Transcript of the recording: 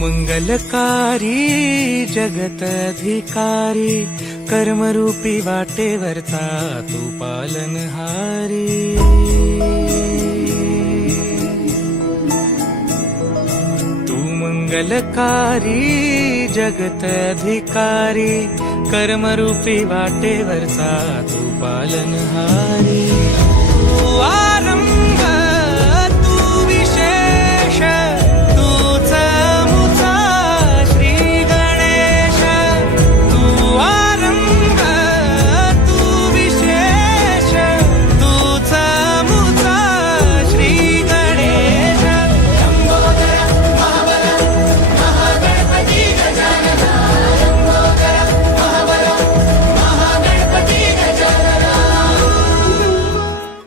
मंगलकारी जगत अधिकारी, कर्मरूपी वाटेवरचा तू पालनहारी। तू मंगलकारी जगत अधिकारी, कर्मरूपी वाटेवरचा तू पालनहारी।